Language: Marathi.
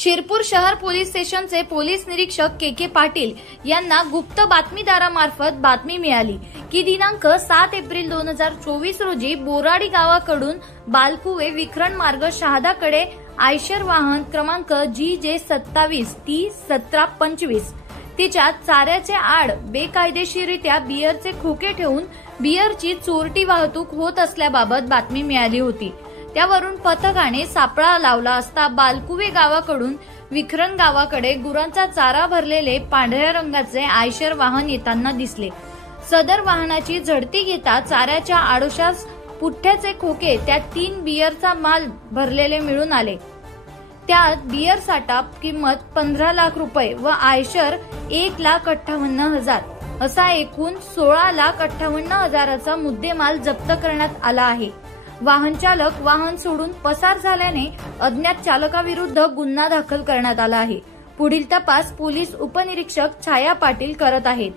शिरपूर शहर पोलीस स्टेशनचे पोलीस निरीक्षक के पाटील यांना गुप्त बातमीदारामार्फत बातमी मिळाली की दिनांक 7 एप्रिल 2024 रोजी बोराडी गावाकडून बालकुवे विखरण मार्ग शहादाकडे आयशर वाहन क्रमांक GJ 27 30 17 25 तिच्या चाऱ्याचे आड बेकायदेशीररित्या बियरचे खोके ठेवून बियरची चोरटी वाहतूक होत असल्याबाबत बातमी मिळाली होती। त्यावरून पथकाने सापळा लावला असता बालकुवे गावाकडून विखरण गावाकडे गुरांचा चारा भरलेले पांढऱ्या रंगाचे आयशर वाहन येताना दिसले। सदर वाहनाची झडती घेता चाऱ्याच्या आडोशास पुठ्ठ्याचे खोके त्यात 3 बियरचा माल भरलेले मिळून आले। त्यात बियर साठा किंमत 15 लाख रुपये व आयशर 1,58,000 असा एकूण 16,58,000चा मुद्देमाल जप्त करण्यात आला आहे। वाहन चालक वाहन सोडून पसार झाल्याने अज्ञात चालकाविरुद्ध गुन्हा दाखल करण्यात आला आहे। पुढील तपास पोलीस उपनिरीक्षक छाया पाटील करत आहेत।